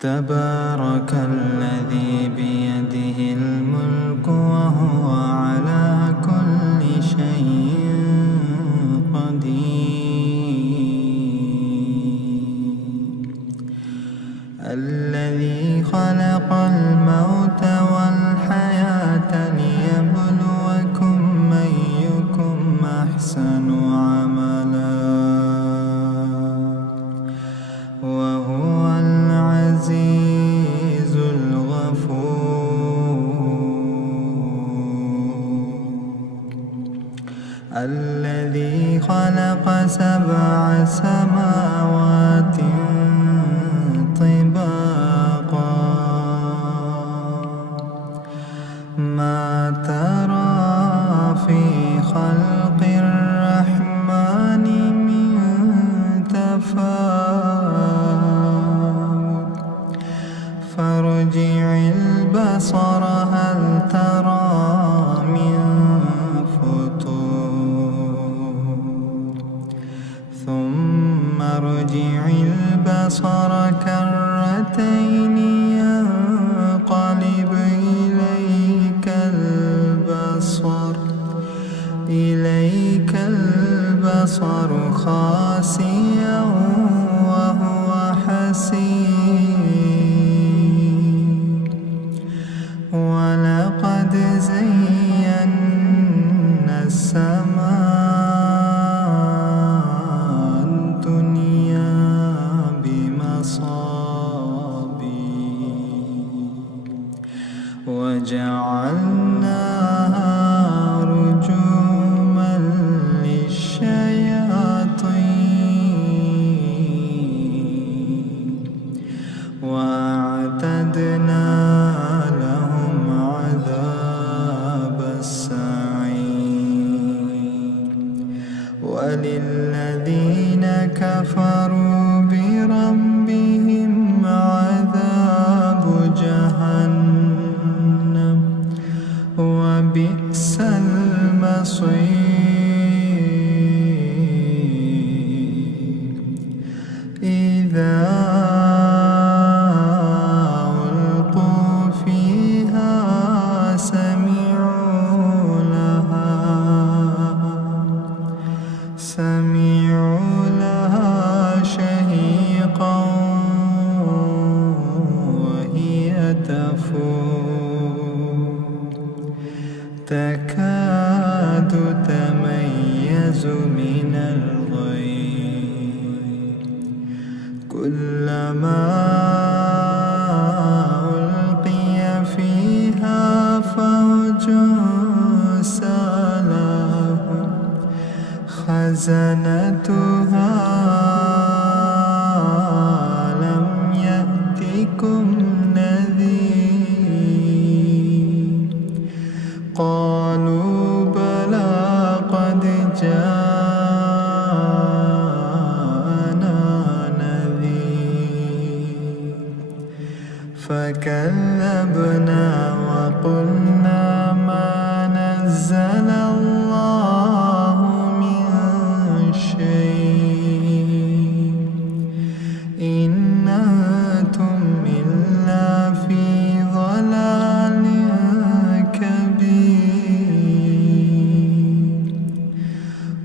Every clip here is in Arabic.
تبارك الذي بيده الملك وهو على كل شيء قدير. الذي خلق الموت والحياة ليبلوكم أيكم أحسن عملا وهو العزيز الغفور. الذي خلق 7 سماوات طباقا ما ترى في خلق الرحمن من تفاوت فارجع البصر هل ترى من فطور ثم ارجع البصر كرتين ينقلب إليك البصر خاسئا وهو حسير. ولقد زينا السماء الدنيا بمصابيح وجعلناها رجوما للشياطين وأعتدنا لهم عذاب السعير. وللذين كفروا بربهم عذاب جهنم وبئس المصير. إذا ألقوا فيها سمعوا لها شهيقا وهي تفور تكاد تميز من الغيظ كلما ألقي فيها فوج سألهم خزنتها ألم يأتكم نذير قالوا بلى قد جاءنا نذير فكذبنا وقلنا ما نزل الله من شيء إن أنتم إلا في ضلال كبير.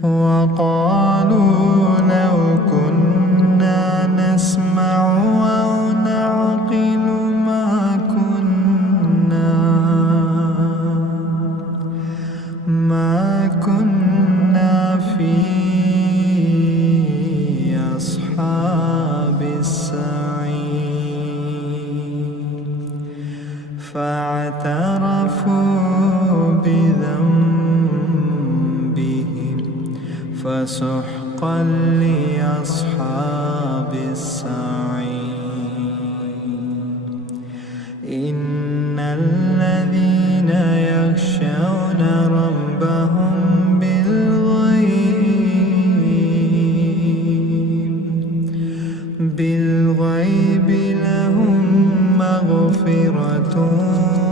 وقالوا لو كنا نسمع أو نعقل ما كنا في أصحاب السعير. فاعترفوا بذنبهم فسحقا لأصحاب السعير. إن الذين يخشون ربهم بالغيب لهم مغفرة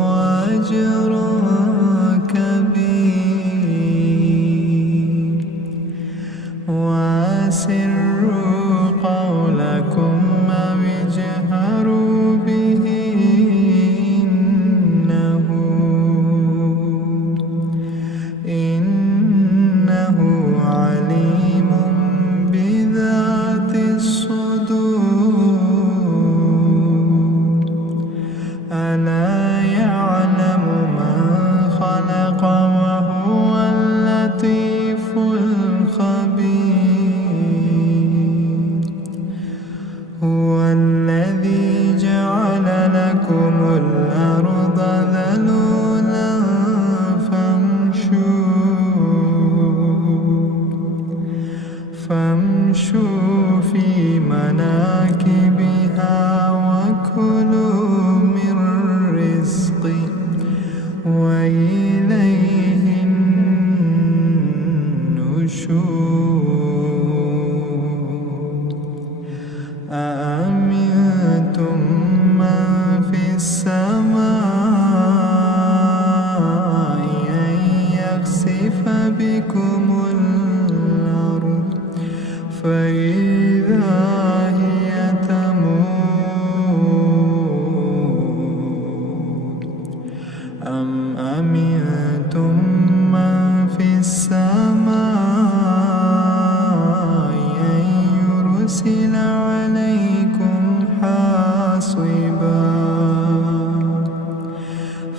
وأجر كبير. وأسروا قولكم أو اجهروا حاصبا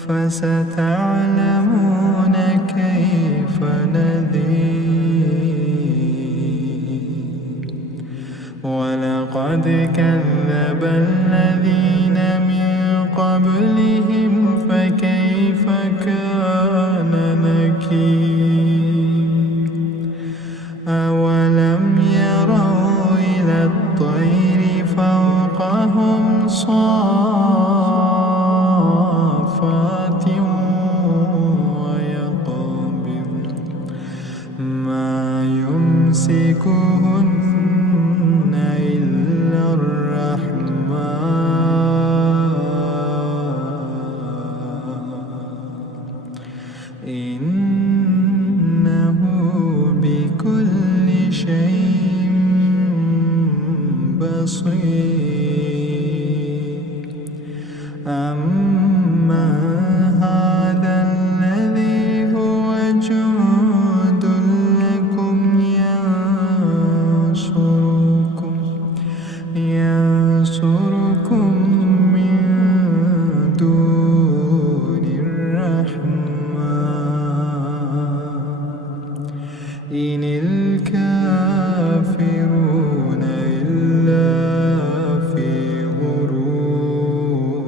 فستعلمون كيف نذير ولقد كذب الذين من قبلهم فكيف كان نكير أولم يروا إلى الطير فوقهم صافات ويقبض ما يمسكهن إلا الرحمن إنه بكل شيء بصير أما هذا الذي هو جند لكم ينصركم من دون الرحمن إن الكافرون إلا في غرور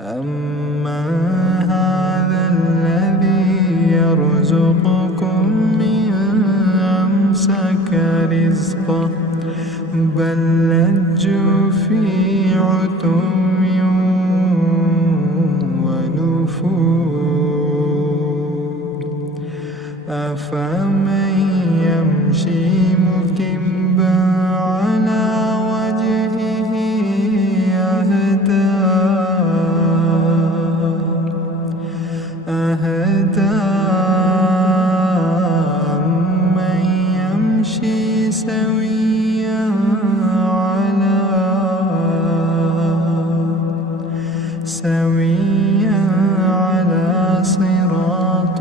أما هذا الذي يرزقكم من أمسك رزقه بل لجوا في عتو ونفور أفمن يمشي مكبا على وجهه أهدى أمن يمشي سويا على صراط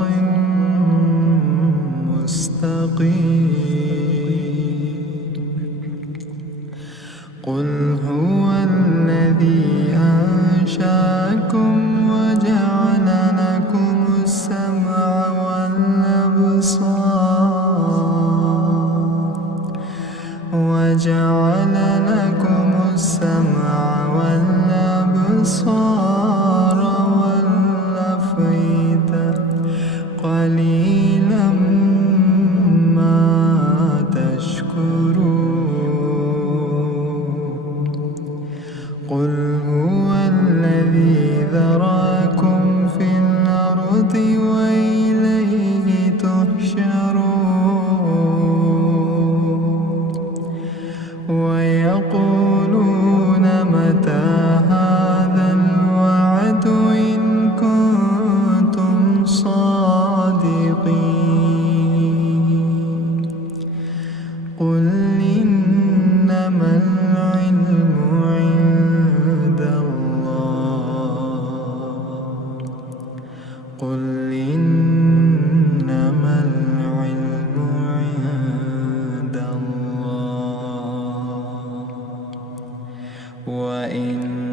مستقيم قل هو الذي أنشأكم وجعل لكم السمع والأبصار والأفئدة قليلا ما تشكرون قل هو الذي ذراكم في الأرض وإليه تحشرون ويقولون متى هذا الوعد إن كنتم صادقين قل إنما العلم عند الله قل إنما العلم عند الله وإن